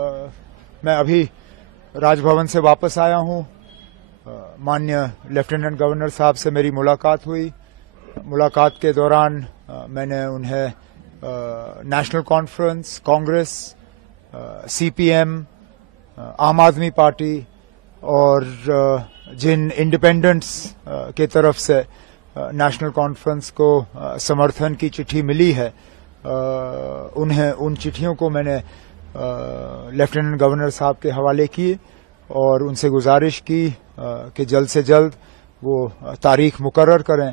मैं अभी राजभवन से वापस आया हूं। माननीय लेफ्टिनेंट गवर्नर साहब से मेरी मुलाकात हुई। मुलाकात के दौरान मैंने उन्हें नेशनल कॉन्फ्रेंस, कांग्रेस, सीपीएम, आम आदमी पार्टी और जिन इंडिपेंडेंट्स के तरफ से नेशनल कॉन्फ्रेंस को समर्थन की चिट्ठी मिली है, उन्हें उन चिट्ठियों को मैंने लेफ्टिनेंट गवर्नर साहब के हवाले किए और उनसे गुजारिश की कि जल्द से जल्द वो तारीख मुकर्रर करें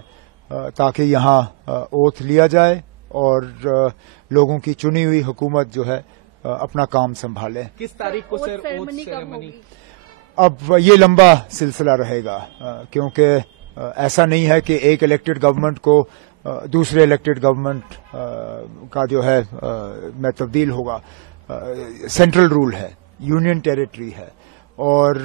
ताकि यहाँ ओथ लिया जाए और लोगों की चुनी हुई हुकूमत जो है अपना काम संभाले। किस तारीख को सर ओथ सेरेमनी? अब ये लंबा सिलसिला रहेगा क्योंकि ऐसा नहीं है कि एक इलेक्टेड गवर्नमेंट को दूसरे इलेक्टेड गवर्नमेंट का जो है में तब्दील होगा। सेंट्रल रूल है, यूनियन टेरिटरी है और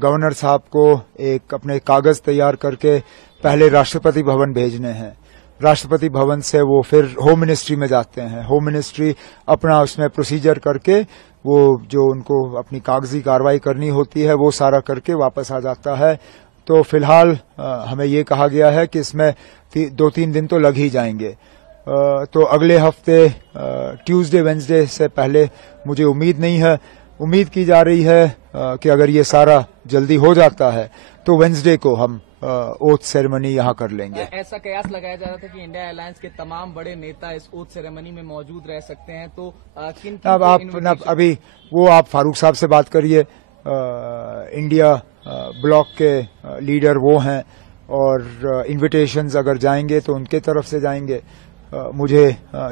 गवर्नर साहब को एक अपने कागज तैयार करके पहले राष्ट्रपति भवन भेजने हैं। राष्ट्रपति भवन से वो फिर होम मिनिस्ट्री में जाते हैं। होम मिनिस्ट्री अपना उसमें प्रोसीजर करके वो जो उनको अपनी कागजी कार्रवाई करनी होती है वो सारा करके वापस आ जाता है। तो फिलहाल हमें ये कहा गया है कि इसमें 2-3 दिन तो लग ही जाएंगे। तो अगले हफ्ते ट्यूसडे वेंसडे से पहले मुझे उम्मीद नहीं है। उम्मीद की जा रही है कि अगर ये सारा जल्दी हो जाता है तो वेंसडे को हम ओथ सेरेमनी यहाँ कर लेंगे। ऐसा कयास लगाया जा रहा था कि इंडिया अलायंस के तमाम बड़े नेता इस ओथ सेरेमनी में मौजूद रह सकते हैं, तो किन अब आप अभी वो आप फारूक साहब से बात करिए। इंडिया ब्लॉक के लीडर वो हैं और इन्विटेशंस अगर जाएंगे तो उनके तरफ से जाएंगे। मुझे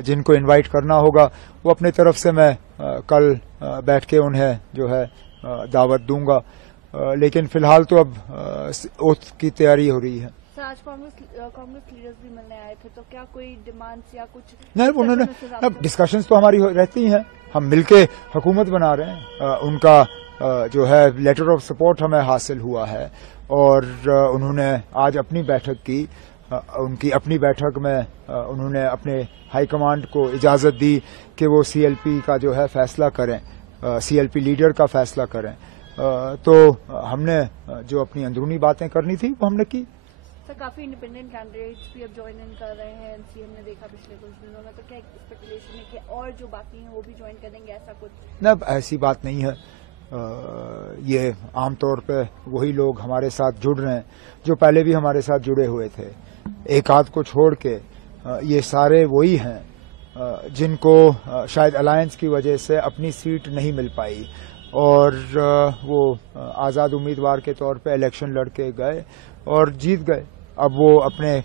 जिनको इनवाइट करना होगा वो अपने तरफ से मैं कल बैठ के उन्हें जो है दावत दूंगा। लेकिन फिलहाल तो अब ओथ की तैयारी हो रही है। सर, आज कांग्रेस लीडर्स भी मिलने आए थे, तो क्या कोई डिमांड्स या कुछ नहीं? उन्होंने अब डिस्कशंस तो हमारी रहती हैं, हम मिलके हुकूमत बना रहे हैं। उनका जो है लेटर ऑफ सपोर्ट हमें हासिल हुआ है और उन्होंने आज अपनी बैठक की। उनकी अपनी बैठक में उन्होंने अपने हाईकमांड को इजाजत दी कि वो सीएलपी का जो है फैसला करें, सीएलपी लीडर का फैसला करें। तो हमने जो अपनी अंदरूनी बातें करनी थी वो हमने की। सर, काफी इंडिपेंडेंट कैंडिडेट्स भी अब ज्वाइन इन कर रहे हैं एनसीए ने देखा पिछले कुछ दिनों में, तो क्या स्पेकुलेशन है कि और जो बाकी हैं वो भी ज्वाइन करेंगे, ऐसा कुछ? न, ऐसी बात नहीं है। ये आमतौर पे वही लोग हमारे साथ जुड़ रहे हैं जो पहले भी हमारे साथ जुड़े हुए थे। एक आध को छोड़ के ये सारे वही हैं जिनको शायद अलायंस की वजह से अपनी सीट नहीं मिल पाई और वो आज़ाद उम्मीदवार के तौर पे इलेक्शन लड़के गए और जीत गए। अब वो अपने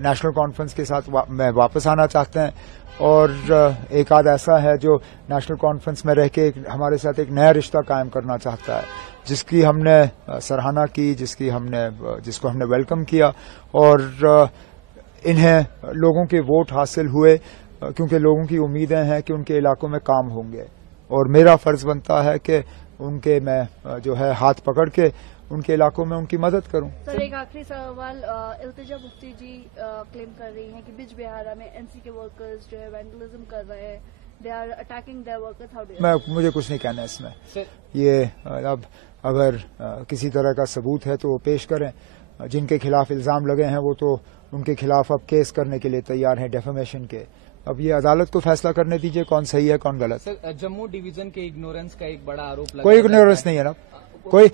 नेशनल कॉन्फ्रेंस के साथ में वापस आना चाहते हैं और एक आध ऐसा है जो नेशनल कॉन्फ्रेंस में रह के हमारे साथ एक नया रिश्ता कायम करना चाहता है, जिसकी हमने सराहना की, जिसको हमने वेलकम किया और इन्हें लोगों के वोट हासिल हुए क्योंकि लोगों की उम्मीदें हैं कि उनके इलाकों में काम होंगे और मेरा फर्ज बनता है कि उनके मैं जो है हाथ पकड़ के उनके इलाकों में उनकी मदद करूं। सर, एक आखिरी सवाल। इल्तिजा मुफ्ती जी क्लेम कर रही हैं कि बिज बिहारा में एनसी के वर्कर्स जो है वैंडलिज्म कर रहे हैं, they are attacking their workers. How do मुझे कुछ नहीं कहना इसमें। ये अब अगर किसी तरह का सबूत है तो वो पेश करें। जिनके खिलाफ इल्जाम लगे हैं वो तो उनके खिलाफ अब केस करने के लिए तैयार हैं, डेफेमेशन के। अब ये अदालत को फैसला करने दीजिए कौन सही है कौन गलत। सर, जम्मू डिवीजन के इग्नोरेंस का एक बड़ा आरोप लगा। कोई इग्नोरेंस नहीं है ना, कोई